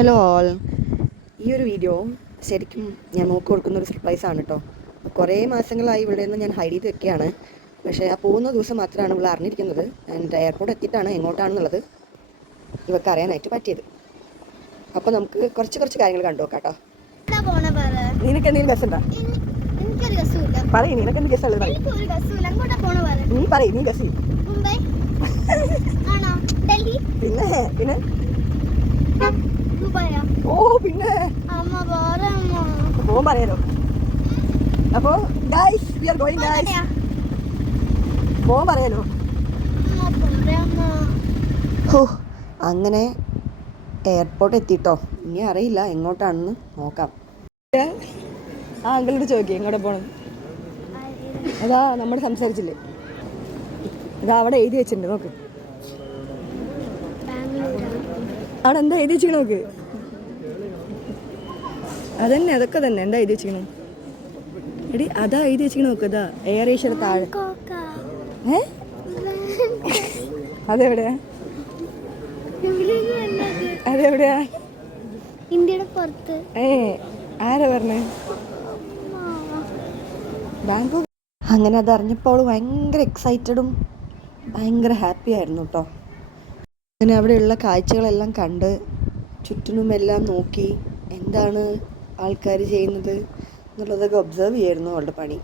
Hello all. ഈ ഒരു video ശരിക്കും ഞാൻ നോക്കി കൊടുക്കുന്നൊരു സർപ്രൈസാണ് കേട്ടോ. കുറേ മാസങ്ങളായി ഇവിടെ നിന്ന് ഞാൻ ഹൈഡ് ചെയ്ത് വെക്കുകയാണ്. പക്ഷേ ആ പോകുന്ന ദിവസം മാത്രമാണ് ഇവൾ അറിഞ്ഞിരിക്കുന്നത്. ആൻഡ് എയർപോർട്ട് എത്തിയിട്ടാണ് എങ്ങോട്ടാണെന്നുള്ളത് ഇവർക്ക് അറിയാനായിട്ട് പറ്റിയത്. അപ്പോൾ നമുക്ക് കുറച്ച് കാര്യങ്ങൾ കണ്ടു നോക്കാം കേട്ടോ. നിനക്ക് എന്തെങ്കിലും ഗസ് ഉണ്ടോ? പറയും, നിനക്ക് എന്ത് ഗസ് ഉള്ളത്? നീ പറയും, നീ ഗസ്. പിന്നെ പിന്നെ ഓ പിന്നെ പോകാൻ പറയാലോ. അപ്പോ guys we are going guys. പോകാൻ പറയാലോ. ഹോ, അങ്ങനെ എയർപോർട്ട് എത്തിട്ടോ. ഇനി അറിയില്ല എങ്ങോട്ടാണെന്ന് നോക്കാം. ആ അങ്കിളോട് ചോദിക്കേ എങ്ങോട്ട് പോകണം. അതാ നമ്മൾ സംസാരിച്ചില്ലേ, അതാ അവിടെ എഴുതി വെച്ചിട്ടുണ്ട്, നോക്ക്. അവിടെ എന്താ എഴുതി വെച്ചിരിക്കണ നോക്ക്. അതന്നെ, അതൊക്കെ തന്നെ. എന്താ എഴുതി വെച്ചിരിക്കണ എടി, അതാ എഴുതി വെച്ചിരിക്കണ നോക്ക്. അതാ എയർ ഏഷ്യയുടെ താഴെ. അതെവിടെയാ? അതെവിടെയാ? ഇന്ത്യയുടെ പുറത്ത്. ആരാ പറഞ്ഞേ? ബാങ്കോക്ക്. അങ്ങനെ അതറിഞ്ഞപ്പോൾ അവൾ ഭയങ്കര എക്സൈറ്റഡും ഭയങ്കര ഹാപ്പി ആയിരുന്നു കേട്ടോ. അങ്ങനെ അവിടെയുള്ള കാഴ്ചകളെല്ലാം കണ്ട് ചുറ്റിനുമെല്ലാം നോക്കി എന്താണ് ആൾക്കാർ ചെയ്യുന്നത് എന്നുള്ളതൊക്കെ ഒബ്സർവ് ചെയ്യായിരുന്നു അവളുടെ പണി.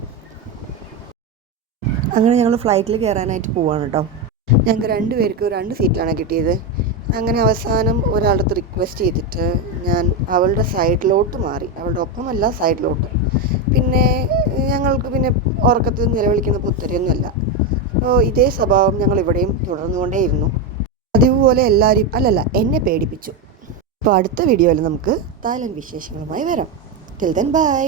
അങ്ങനെ ഞങ്ങൾ ഫ്ലൈറ്റിൽ കയറാനായിട്ട് പോവാണ് കേട്ടോ. ഞങ്ങൾക്ക് 2 പേർക്ക് 2 സീറ്റിലാണ് കിട്ടിയത്. അങ്ങനെ അവസാനം ഒരാളുടെ അടുത്ത് റിക്വസ്റ്റ് ചെയ്തിട്ട് ഞാൻ അവളുടെ സൈഡിലോട്ട് മാറി. അവളുടെ ഒപ്പമല്ല, സൈഡിലോട്ട്. പിന്നെ ഞങ്ങൾക്ക് പിന്നെ ഉറക്കത്തിൽ നിലവിളിക്കുന്ന പുത്തരിയൊന്നുമല്ല. അപ്പോൾ ഇതേ സ്വഭാവം ഞങ്ങൾ ഇവിടെയും തുടർന്നുകൊണ്ടേയിരുന്നു. അതുപോലെ എല്ലാവരും എന്നെ പേടിപ്പിച്ചു. അപ്പോൾ അടുത്ത വീഡിയോയിൽ നമുക്ക് തായ്ലൻഡ് വിശേഷങ്ങളുമായി വരാം. Till then bye.